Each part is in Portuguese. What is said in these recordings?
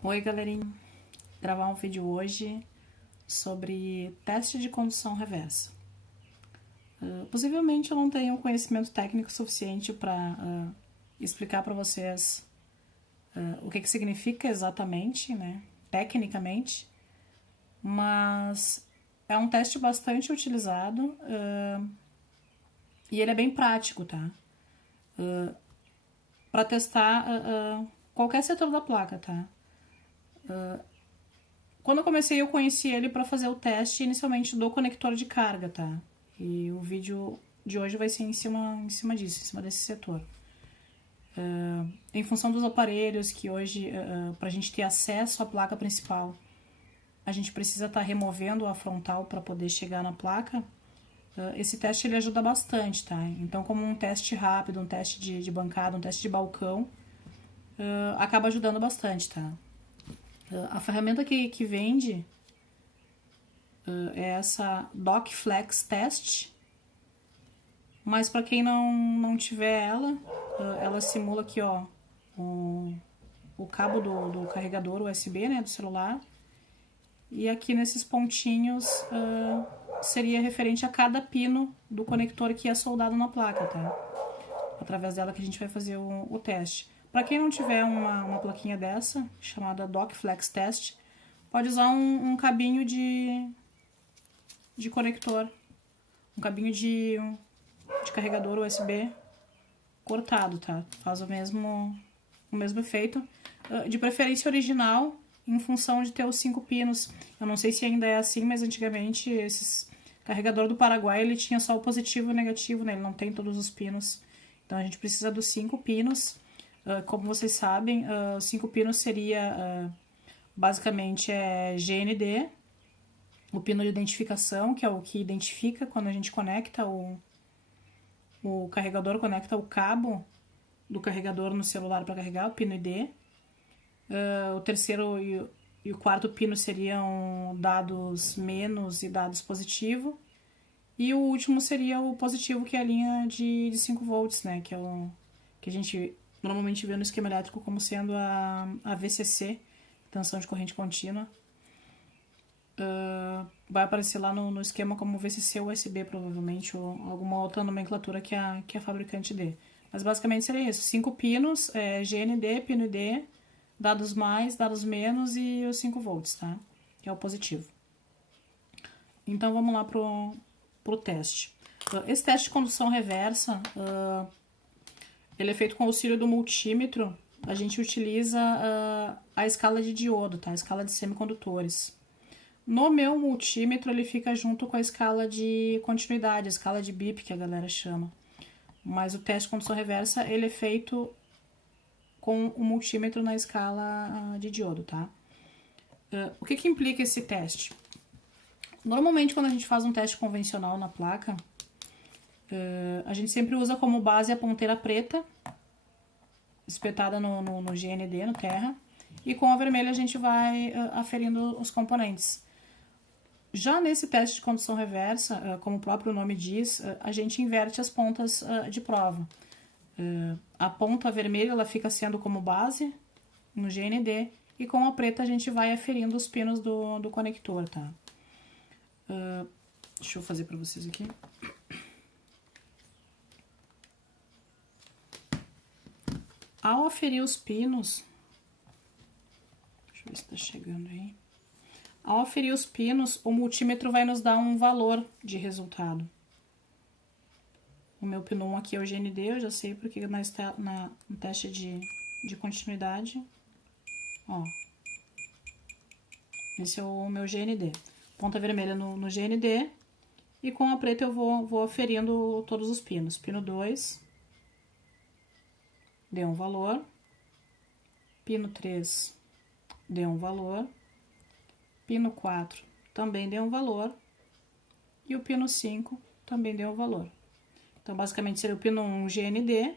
Oi, galerinha. Gravar um vídeo hoje sobre teste de condução reversa. Possivelmente eu não tenho conhecimento técnico suficiente para explicar para vocês o que significa exatamente, né, tecnicamente, mas é um teste bastante utilizado e ele é bem prático, tá? Para testar qualquer setor da placa, tá? Quando eu comecei, eu conheci ele para fazer o teste inicialmente do conector de carga, tá? E o vídeo de hoje vai ser em cima disso, em cima desse setor. Em função dos aparelhos que hoje, para a gente ter acesso à placa principal, a gente precisa estar removendo a frontal para poder chegar na placa. Esse teste ele ajuda bastante, tá? Então, como um teste rápido, um teste de bancada, um teste de balcão, acaba ajudando bastante, tá? A ferramenta que vende é essa DocFlex Test, mas para quem não tiver ela simula aqui, ó, o cabo do carregador USB, né, do celular, e aqui nesses pontinhos seria referente a cada pino do conector que é soldado na placa, tá? Através dela que a gente vai fazer o teste. Para quem não tiver uma plaquinha dessa, chamada DocFlex Test, pode usar um cabinho de conector, um cabinho de carregador USB cortado, tá? Faz o mesmo efeito, de preferência original, em função de ter os 5 pinos. Eu não sei se ainda é assim, mas antigamente esses carregador do Paraguai ele tinha só o positivo e o negativo, né? Ele não tem todos os pinos. Então a gente precisa dos 5 pinos. Como vocês sabem, os 5 pinos seria basicamente GND, o pino de identificação, que é o que identifica quando a gente conecta o carregador, conecta o cabo do carregador no celular para carregar, o pino ID. O terceiro e o quarto pino seriam dados menos e dados positivo. E o último seria o positivo, que é a linha de 5 volts, né? Que é o que a gente normalmente vê no esquema elétrico como sendo a VCC, tensão de corrente contínua. Vai aparecer lá no esquema como VCC USB, provavelmente, ou alguma outra nomenclatura que a fabricante dê. Mas basicamente seria isso: 5 pinos, GND, pino ID, dados mais, dados menos e os 5 volts, tá? Que é o positivo. Então vamos lá pro teste. Esse teste de condução reversa, ele é feito com o auxílio do multímetro. A gente utiliza a escala de diodo, tá? A escala de semicondutores. No meu multímetro, ele fica junto com a escala de continuidade, a escala de BIP, que a galera chama. Mas o teste de condução reversa, ele é feito com o multímetro na escala de diodo, tá? O que implica esse teste? Normalmente, quando a gente faz um teste convencional na placa, a gente sempre usa como base a ponteira preta, espetada no GND, no terra, e com a vermelha a gente vai aferindo os componentes. Já nesse teste de condução reversa, como o próprio nome diz, a gente inverte as pontas de prova. A ponta vermelha ela fica sendo como base no GND, e com a preta a gente vai aferindo os pinos do conector, tá? Deixa eu fazer para vocês aqui. Ao aferir os pinos, deixa eu ver se tá chegando aí. Ao aferir os pinos, o multímetro vai nos dar um valor de resultado. O meu pino 1 aqui é o GND, eu já sei porque no teste de continuidade, ó, esse é o meu GND. Ponta vermelha no GND, e com a preta eu vou aferindo todos os pinos. Pino 2, deu um valor. Pino 3, deu um valor. Pino 4 também deu um valor. E o pino 5 também deu um valor. Então, basicamente, seria o pino 1 GND.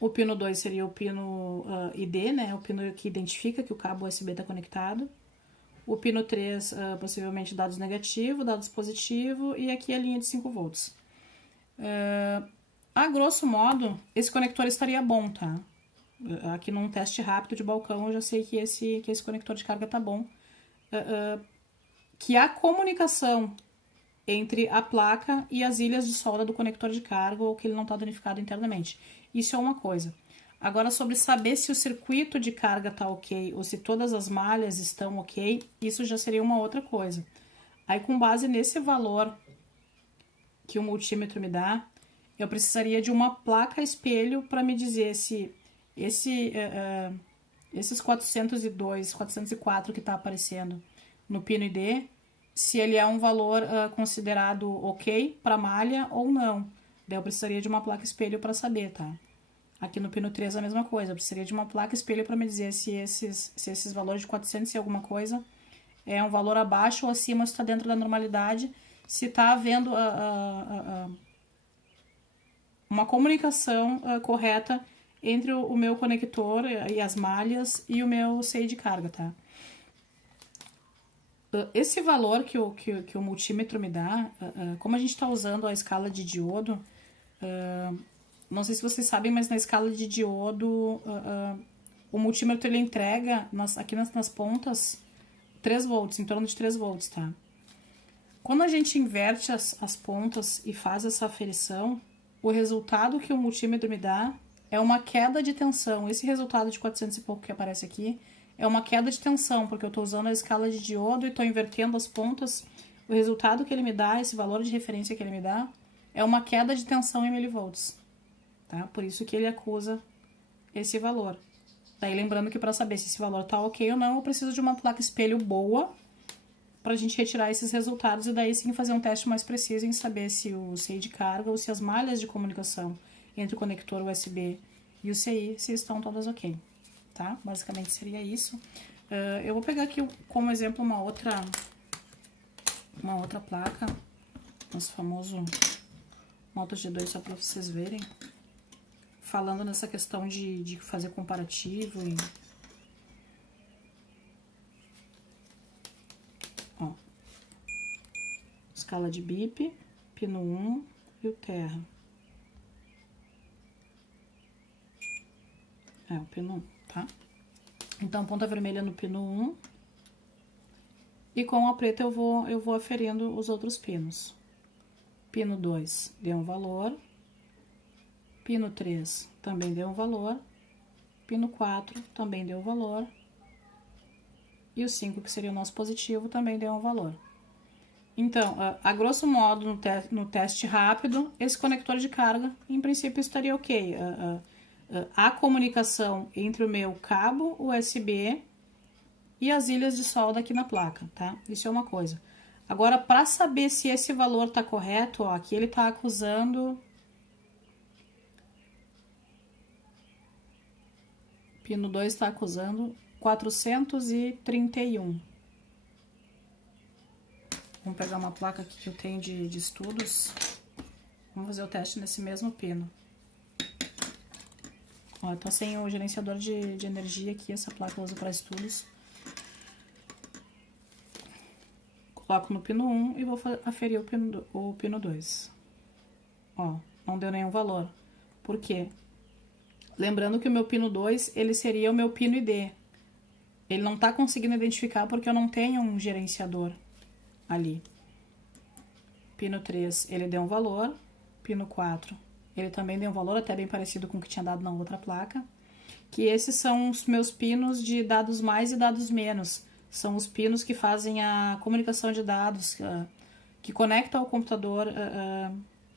O pino 2 seria o pino ID, né? O pino que identifica que o cabo USB está conectado. O pino 3, possivelmente dados negativo, dados positivo, e aqui a linha de 5 volts. A grosso modo, esse conector estaria bom, tá? Aqui num teste rápido de balcão eu já sei que esse conector de carga tá bom. Que a comunicação entre a placa e as ilhas de solda do conector de carga ou que ele não está danificado internamente. Isso é uma coisa. Agora, sobre saber se o circuito de carga está ok ou se todas as malhas estão ok, isso já seria uma outra coisa. Aí, com base nesse valor que o multímetro me dá, eu precisaria de uma placa espelho para me dizer se esses 402, 404 que está aparecendo no pino ID, se ele é um valor considerado ok para malha ou não. Daí eu precisaria de uma placa espelho para saber, tá? Aqui no pino 3 é a mesma coisa, eu precisaria de uma placa espelho para me dizer se esses valores de 400 e alguma coisa é um valor abaixo ou acima, se está dentro da normalidade, se está havendo uma comunicação correta entre o meu conector e as malhas e o meu CI de carga, tá? Esse valor que o multímetro me dá, como a gente está usando a escala de diodo, não sei se vocês sabem, mas na escala de diodo, o multímetro ele entrega aqui nas pontas 3 volts, em torno de 3 volts, tá? Quando a gente inverte as pontas e faz essa aferição, o resultado que o multímetro me dá é uma queda de tensão. Esse resultado de 400 e pouco que aparece aqui é uma queda de tensão, porque eu estou usando a escala de diodo e estou invertendo as pontas. O resultado que ele me dá, esse valor de referência que ele me dá, é uma queda de tensão em milivolts. Tá? Por isso que ele acusa esse valor. Daí lembrando que para saber se esse valor está ok ou não, eu preciso de uma placa espelho boa para a gente retirar esses resultados e daí sim fazer um teste mais preciso em saber se o CI de carga ou se as malhas de comunicação entre o conector USB e o CI se estão todas ok. Tá? Basicamente seria isso. Eu vou pegar aqui como exemplo uma outra placa, nosso famoso Moto G2, só para vocês verem, falando nessa questão de fazer comparativo e... Ó, escala de BIP, pino 1 e o terra. O pino 1, tá? Então, ponta vermelha no pino 1. E com a preta eu vou aferindo os outros pinos. Pino 2 deu um valor. Pino 3 também deu um valor. Pino 4 também deu um valor. E o 5, que seria o nosso positivo, também deu um valor. Então, a grosso modo, no teste rápido, esse conector de carga, em princípio, estaria ok. A comunicação entre o meu cabo USB e as ilhas de solda aqui na placa, tá? Isso é uma coisa. Agora, para saber se esse valor tá correto, ó, aqui ele tá acusando... Pino 2 está acusando 431. Vamos pegar uma placa aqui que eu tenho de estudos. Vamos fazer o teste nesse mesmo pino. Ó, tá sem o gerenciador de energia aqui, essa placa eu uso para estudos. Coloco no pino 1 e vou aferir o pino 2. Ó, não deu nenhum valor. Por quê? Lembrando que o meu pino 2, ele seria o meu pino ID. Ele não tá conseguindo identificar porque eu não tenho um gerenciador ali. Pino 3, ele deu um valor. Pino 4, ele também deu um valor, até bem parecido com o que tinha dado na outra placa. Que esses são os meus pinos de dados mais e dados menos. São os pinos que fazem a comunicação de dados, que conectam ao computador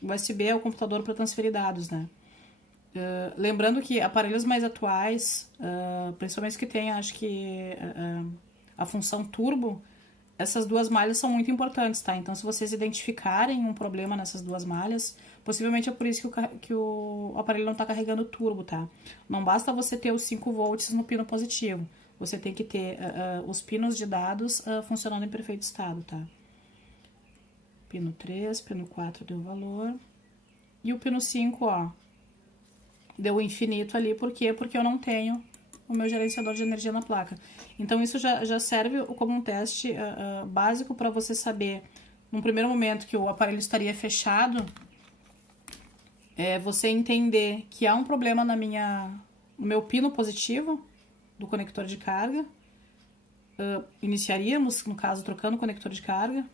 USB ao computador para transferir dados, né? Lembrando que aparelhos mais atuais, principalmente os que têm, acho que a função turbo, essas duas malhas são muito importantes, tá? Então, se vocês identificarem um problema nessas duas malhas, possivelmente é por isso que o aparelho não está carregando turbo, tá? Não basta você ter os 5 volts no pino positivo, você tem que ter os pinos de dados funcionando em perfeito estado, tá? Pino 3, pino 4 deu valor. E o pino 5, ó, deu infinito ali, por quê? Porque eu não tenho o meu gerenciador de energia na placa. Então, isso já serve como um teste básico para você saber, num primeiro momento, que o aparelho estaria fechado, você entender que há um problema na minha o meu pino positivo do conector de carga. Iniciaríamos, no caso, trocando o conector de carga.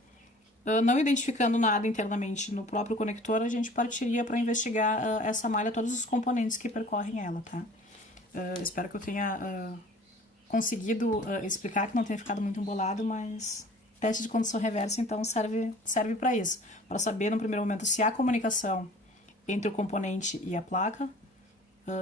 Não identificando nada internamente no próprio conector, a gente partiria para investigar essa malha, todos os componentes que percorrem ela, tá? Espero que eu tenha conseguido explicar, que não tenha ficado muito embolado, mas teste de condução reversa, então, serve para isso. Para saber, no primeiro momento, se há comunicação entre o componente e a placa,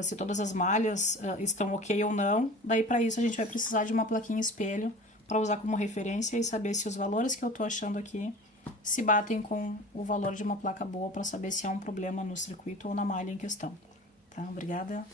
se todas as malhas estão ok ou não. Daí, para isso, a gente vai precisar de uma plaquinha espelho para usar como referência e saber se os valores que eu estou achando aqui se batem com o valor de uma placa boa, para saber se há um problema no circuito ou na malha em questão. Tá? Obrigada.